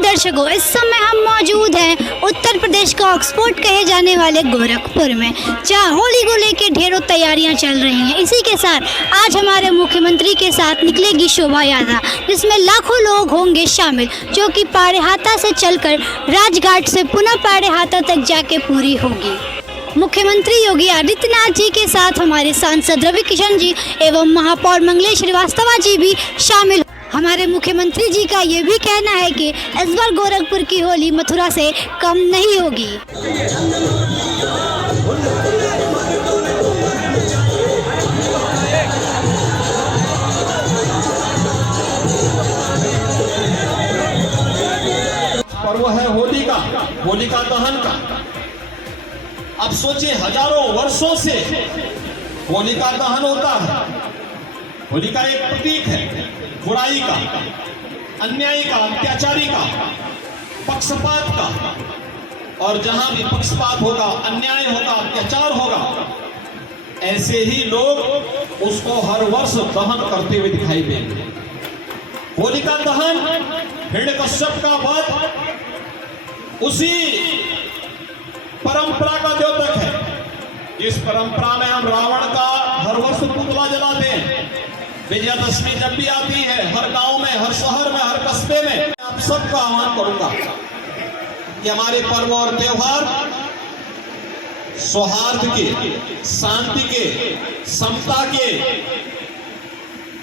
दर्शकों, इस समय हम मौजूद हैं उत्तर प्रदेश का ऑक्सफोर्ड कहे जाने वाले गोरखपुर में, जहां होली को लेकर ढेरों तैयारियां चल रही हैं। इसी के साथ आज हमारे मुख्यमंत्री के साथ निकलेगी शोभा यात्रा, जिसमें लाखों लोग होंगे शामिल, जो कि पाड़ेहाता से चलकर राजघाट से पुनः पाड़ेहाता तक जाके पूरी होगी। मुख्यमंत्री योगी आदित्यनाथ जी के साथ हमारे सांसद रवि किशन जी एवं महापौर मंगलेश श्रीवास्तव जी भी शामिल। हमारे मुख्यमंत्री जी का ये भी कहना है कि इस बार गोरखपुर की होली मथुरा से कम नहीं होगी। पर्व है होलिका दहन का। अब सोचिए, हजारों वर्षों से होलिका दहन होता है। होलिका एक प्रतीक है बुराई का, अन्यायी का, अत्याचारी का, पक्षपात का। और जहां भी पक्षपात होगा, अन्याय होगा, अत्याचार होगा, ऐसे ही लोग उसको हर वर्ष दहन करते हुए दिखाई देंगे। होलिका दहन हिरण्यकश्यप का वध उसी परंपरा का द्योतक है। इस परंपरा में हम रावण का हर वर्ष पुतला जलाते हैं। विजयादशमी जब भी आती है, हर गांव में, हर शहर में, हर कस्बे में, आप सबका आह्वान करूंगा कि हमारे पर्व और त्योहार सौहार्द के, शांति के, समता के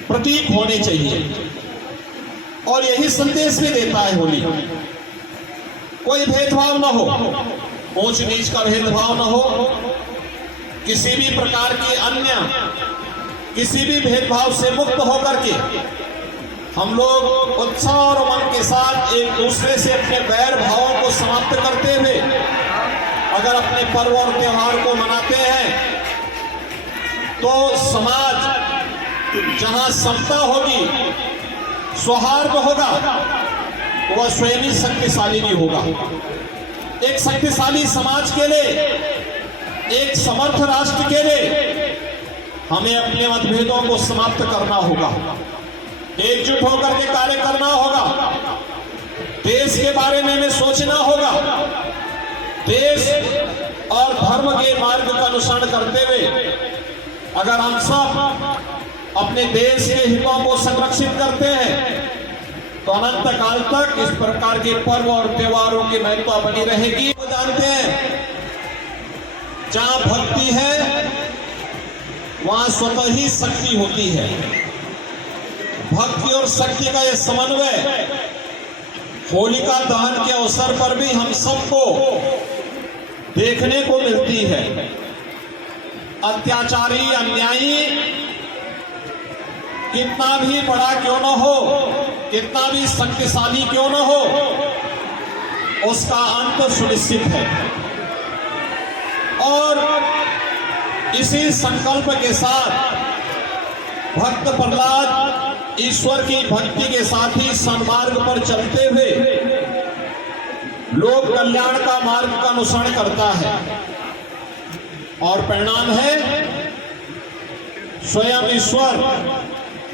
प्रतीक होने चाहिए। और यही संदेश भी देता है होली। कोई भेदभाव न हो, ऊंच नीच का भेदभाव न हो, किसी भी प्रकार की अन्य किसी भी भेदभाव से मुक्त होकर के हम लोग उत्साह और उमंग के साथ एक दूसरे से अपने वैर भावों को समाप्त करते हुए अगर अपने पर्व और त्योहार को मनाते हैं, तो समाज जहां समता होगी, सौहार्द होगा, वह स्वयं ही शक्तिशाली भी होगा। एक शक्तिशाली समाज के लिए, एक समर्थ राष्ट्र के लिए हमें अपने मतभेदों को समाप्त करना होगा, एकजुट होकर के कार्य करना होगा, देश के बारे में हमें सोचना होगा, देश और धर्म के मार्ग का अनुसरण करते हुए अगर हम सब अपने देश के हितों को संरक्षित करते हैं, तो अनंत काल तक इस प्रकार के पर्व और त्योहारों की महत्ता बनी रहेगी। वो जानते हैं, जहां भक्ति है वहां स्वतः ही शक्ति होती है। भक्ति और शक्ति का यह समन्वय होलिका दहन के अवसर पर भी हम सबको देखने को मिलती है। अत्याचारी, अन्यायी कितना भी बड़ा क्यों न हो, कितना भी शक्तिशाली क्यों न हो, उसका अंत सुनिश्चित है। और इसी संकल्प के साथ भक्त प्रहलाद ईश्वर की भक्ति के साथ ही सन्मार्ग पर चलते हुए लोक कल्याण का मार्ग का अनुसरण करता है। और परिणाम है स्वयं ईश्वर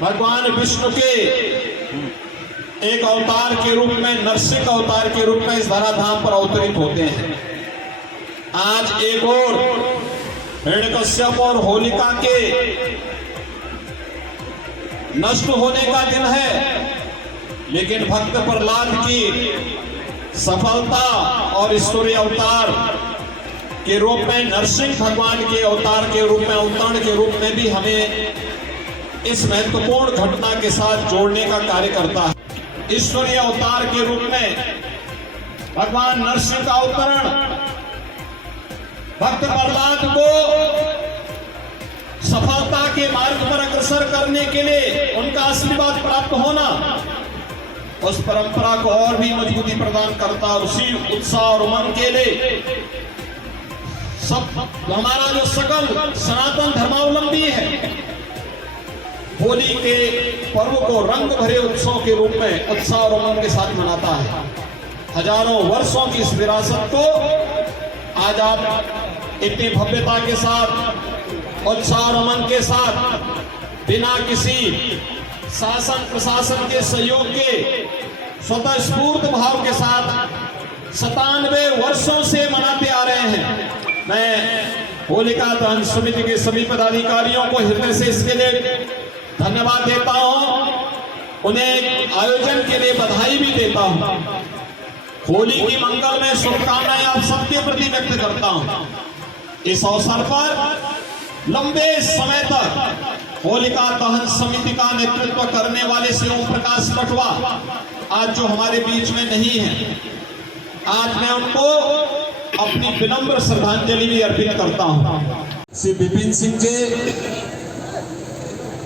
भगवान विष्णु के एक अवतार के रूप में, नरसिंह अवतार के रूप में इस धराधाम पर अवतरित होते हैं। आज एक और हिरण्यकश्यप और होलिका के नष्ट होने का दिन है, लेकिन भक्त प्रहलाद की सफलता और ईश्वरीय अवतार के रूप में, नरसिंह भगवान के अवतार के रूप में, अवतरण के रूप में भी हमें इस महत्वपूर्ण घटना के साथ जोड़ने का कार्य करता है। ईश्वरीय अवतार के रूप में भगवान नरसिंह का अवतरण भक्त प्रहलाद को सफलता के मार्ग पर अग्रसर करने के लिए उनका आशीर्वाद प्राप्त होना उस परंपरा को और भी मजबूती प्रदान करता। उसी उत्साह और उमंग के लिए सब हमारा जो सकल सनातन धर्मावलंबी है, होली के पर्व को रंग भरे उत्सव के रूप में उत्साह और उमंग के साथ मनाता है। हजारों वर्षों की इस विरासत को आज आप इतनी भव्यता के साथ, उत्साह और उमंग के साथ, बिना किसी शासन प्रशासन के सहयोग के स्वतः स्फूर्त भाव के साथ 97 वर्षों से मनाते आ रहे हैं। मैं होलिका दहन समिति के सभी पदाधिकारियों को हृदय से इसके लिए धन्यवाद देता हूं, उन्हें आयोजन के लिए बधाई भी देता हूं। होली की मंगल में शुभकामनाएं आप सबके प्रति व्यक्त करता हूं। इस अवसर पर लंबे समय तक होलिका दहन समिति का नेतृत्व करने वाले श्री ओम प्रकाश कटवा आज जो हमारे बीच में नहीं है, आज मैं उनको अपनी विनम्र श्रद्धांजलि भी अर्पित करता हूं। श्री विपिन सिंह जी,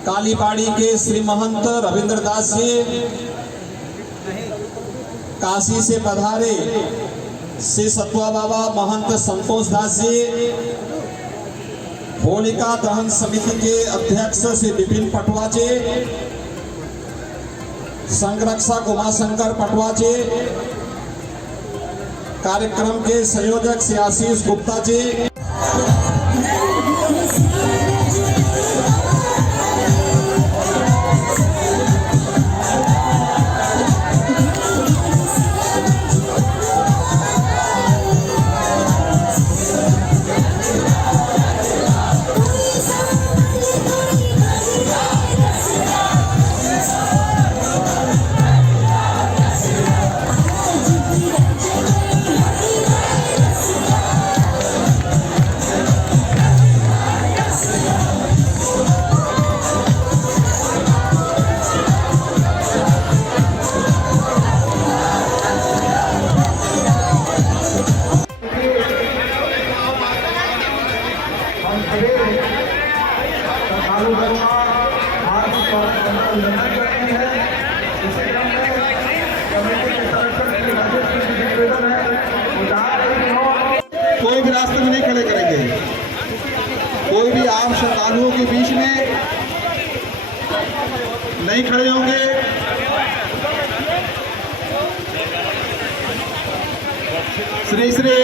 कालीबाड़ी के श्री महंत रविंद्र दास जी, काशी से पधारे श्री सतवा बाबा महंत संतोष दास जी, होलिका दहन समिति के अध्यक्ष श्री विपिन पटवा जी, संरक्षक उमाशंकर पटवा जी, कार्यक्रम के संयोजक श्री आशीष गुप्ता जी, कोई भी रास्ते में नहीं खड़े करेंगे, कोई भी आम श्रद्धालुओं के बीच में नहीं खड़े होंगे। श्री श्री